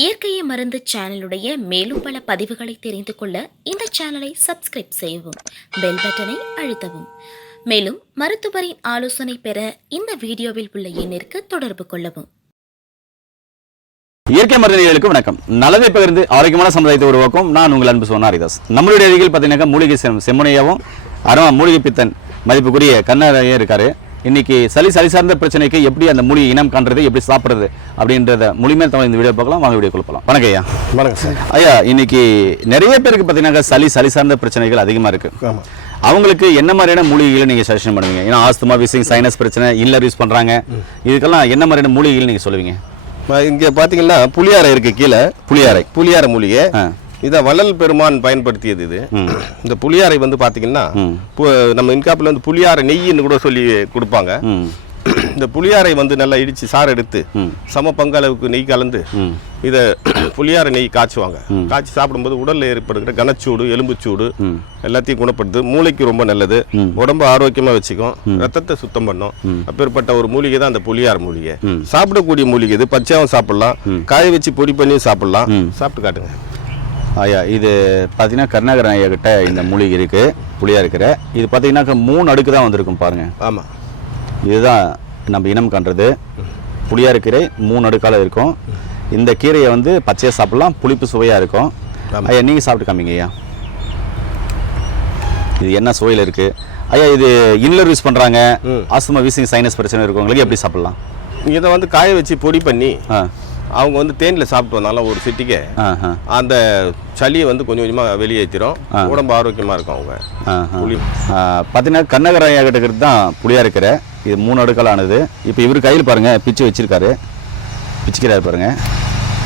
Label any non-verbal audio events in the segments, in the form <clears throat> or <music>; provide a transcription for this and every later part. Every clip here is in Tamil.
இயற்கையை மருந்து சேனலுடைய மேலும் பல பதிவுகளை தெரிந்து கொள்ள இந்த சேனலை சப்ஸ்கிரைப் செய்யவும் பெல் பட்டனை அழுத்தவும். மேலும் மருத்துவரின் ஆலோசனை பெற இந்த வீடியோவில் உள்ள எண்ணிற்கு தொடர்பு கொள்ளவும். இயற்கை மருந்துகளுக்கு வணக்கம். நலவை பகிர்ந்து ஆரோக்கியமான சமுதாயத்தை உருவாக்கும் நான் உங்கள் அன்பு சோனாரிதாஸ் நம்மளுடைய அருகில் பார்த்தீங்கன்னா மூலிகை செம் செம்மனையாவும் அருமா மூலிகை பித்தன் மதிப்புக்குரிய கண்ணரையே இருக்காரு. இன்னைக்கு சளி சளி சார்ந்த பிரச்சனைக்கு எப்படி அந்த மூலிகை இனம் காண்றது எப்படி சாப்பிடுறது அப்படின்றத முழுமையாக தமிழ் இந்த வீடியோ பார்க்கலாம். வாங்க வீடியோ கொடுக்கலாம் வணக்கம் ஐயா. வணக்கம் சார். ஐயா இன்னைக்கு நிறைய பேருக்கு பார்த்தீங்கன்னா சளி சளி சார்ந்த பிரச்சனைகள் அதிகமாக இருக்கு. அவங்களுக்கு என்ன மாதிரியான மூலிகைகளை நீங்கள் சஜஷன் பண்ணுவீங்க? ஏன்னா ஆஸ்துமா விசிங் சைனஸ் பிரச்சனை இல்லர் யூஸ் பண்ணுறாங்க இதுக்கெல்லாம் என்ன மாதிரியான மூலிகைகள் நீங்கள் சொல்லுவீங்க? இங்கே பார்த்தீங்கன்னா புளியாரை இருக்கு கீழே. புளியாரை. புளியார மூலிகை. இதை வள்ளல் பெருமான் பயன்படுத்தியது இது. இந்த புளியாரை வந்து பார்த்தீங்கன்னா நம்ம இன்காப்பில் வந்து புளியாரை நெய்யின்னு கூட சொல்லி கொடுப்பாங்க. இந்த புளியாரை வந்து நல்லா இடித்து சாறு எடுத்து. சம பங்களவுக்கு நெய் கலந்து இதை <clears throat> புளியார நெய் காய்ச்சுவாங்க. காய்ச்சி சாப்பிடும்போது உடலில் ஏற்படுகிற கனச்சூடு எலும்புச்சூடு. எல்லாத்தையும் குணப்படுத்து மூளைக்கு ரொம்ப நல்லது. உடம்பு ஆரோக்கியமாக வச்சுக்கும். ரத்தத்தை சுத்தம் பண்ணும். அப்பேற்பட்ட ஒரு மூலிகை தான் அந்த புளியார் மூலிகை. சாப்பிடக்கூடிய மூலிகை இது. பச்சையாவும் சாப்பிடலாம். காய வச்சு பொடி பண்ணியும் சாப்பிடலாம். சாப்பிட்டு காட்டுங்க. ஐயா இது பார்த்தீங்கன்னா கருணாகரன் ஐயா கிட்ட இந்த மூலிகை இருக்கு புளியா இருக்கிற. இது பார்த்தீங்கன்னாக்கா மூணு அடுக்கு தான் வந்திருக்கும் பாருங்க. ஆமாம் இதுதான் நம்ம இனம் காண்றது புளியா இருக்கிற மூணு அடுக்கால இருக்கும். இந்த கீரையை வந்து பச்சையாக சாப்பிடலாம் புளிப்பு சுவையா இருக்கும். ஐயா நீங்க சாப்பிட்டு காமிங்க ஐயா. இது என்ன சுவையில் இருக்கு? ஐயா இது இன்னர் யூஸ் பண்றாங்க. ஆஸ்துமா வீசிங் சைனஸ் பிரச்சனை இருக்கவங்களுக்கு எப்படி சாப்பிடலாம்? இதை வந்து காய வச்சு பொடி பண்ணி ஆ. அவங்க வந்து தேனில் சாப்பிட்டு வந்தாலும் ஒரு சிட்டிக்கை. ஆ ஆ. அந்த சளியை வந்து கொஞ்சம் கொஞ்சமாக வெளியேற்றிடும் உடம்பு ஆரோக்கியமாக இருக்கும் அவங்க. புளி. ஆ, பார்த்தீங்கன்னா கண்ணகரையா கிட்ட இருக்கிறது தான் புளியா இருக்கிற. இது மூணு அடுக்கலானது. இப்போ இவர் கையில் பாருங்க பிச்சு வச்சிருக்காரு. பிச்சுக்கிறாரு பாருங்க.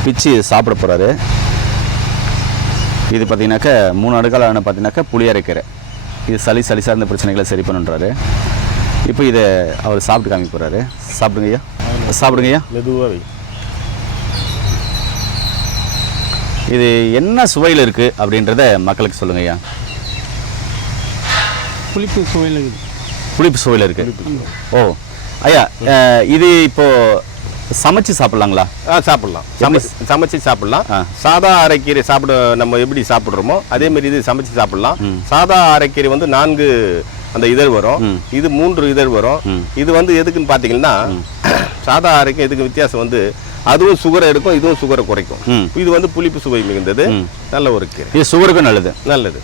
பிச்சு சாப்பிட போறாரு. இது பார்த்தீங்கன்னாக்கா மூணு அடுக்கலான பார்த்தீங்கன்னாக்கா புளியா இருக்கிற. இது சளி சளி சார்ந்த பிரச்சனைகளை சரி பண்ணுன்றாரு. இப்போ இதை அவர் சாப்பிட்டு காமிக்க போறாரு. சாப்பிடுங்க ஐயா. சாப்பிடுங்க ஐயா. மெதுவாக இது என்ன சுவையில் இருக்கு அப்படின்றத மக்களுக்கு சொல்லுங்க ஐயா. புளிப்பு சுவையில் இருக்குது புளிப்பு சுவையில் இருக்கு. ஓ ஐயா இது இப்போ சமைச்சு சாப்பிடலாங்களா? ஆ சாப்பிடலாம். சமைச்சு சமைச்சு சாப்பிடலாம். ஆ. சாதா அரைக்கீரை சாப்பிட நம்ம எப்படி சாப்பிடுறோமோ அதே மாதிரி இது சமைச்சு சாப்பிடலாம். சாதா அரைக்கீரை வந்து நான்கு அந்த இதழ் வரும். இது மூன்று இதழ் வரும். இது வந்து எதுக்குன்னு பார்த்தீங்கன்னா சாதா அரைக்கும் இதுக்கு வித்தியாசம் வந்து அதுவும் சுகரை எடுக்கும் இதுவும் சுகரை குறைக்கும். இது வந்து புளிப்பு சுவை மிகுந்தது. நல்ல ஒரு கீரை. இது சுகருக்கும் நல்லது. நல்லது.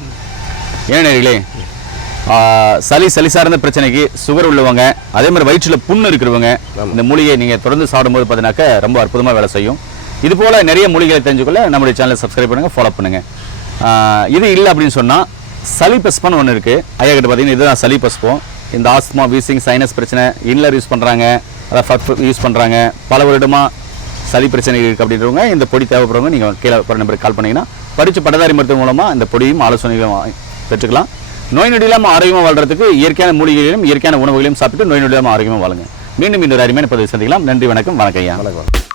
ஏன் சளி சளி சார்ந்த பிரச்சனைக்கு சுகர் உள்ளவங்க அதே மாதிரி வயிற்றுல புண்ணு இருக்கிறவங்க இந்த மூலிகையை நீங்க தொடர்ந்து சாப்பிடும்போது பார்த்தீங்கன்னாக்கா ரொம்ப அற்புதமா வேலை செய்யும். இது போல நிறைய மூலிகைகளை தெரிஞ்சுக்கொள்ள நம்முடைய சேனலை சப்ஸ்கிரைப் பண்ணுங்க ஃபாலோ பண்ணுங்க. ஆஹ், இது இல்லை அப்படின்னு சொன்னா சளி பஸ்பம்னு ஒன்று இருக்கு. ஐயா கிட்ட பார்த்தீங்கன்னா இதுதான் சளி பஸ்பம் இந்த ஆஸ்துமா வீசிங் சைனஸ் பிரச்சனை இன்லர் யூஸ் பண்றாங்க அதாவது யூஸ் பண்றாங்க. பல வருடமா சளி பிரச்சனை இருக்குது அப்படின்றவங்க இந்த பொடி தேவைப்படுறவங்க நீங்கள் கீழே போகிற நம்பருக்கு கால் பண்ணீங்கன்னா படித்த பட்டதாரி மருத்துவம் மூலமாக இந்த பொடியும் ஆலோசனைகளும் பெற்றுக்கலாம். நோய் நொடி இல்லாமல் ஆரோக்கியமாக வாழ்றதுக்கு இயற்கையான மூலிகைகளையும் இயற்கையான உணவுகளையும் சாப்பிட்டு நோய் நொடி இல்லாமல் ஆரோக்கியமாக வாழுங்க. மீண்டும் இன்னொரு அருமையான பதிவு சந்திக்கலாம். நன்றி வணக்கம் வணக்கம் ஐயா. வணக்கம்.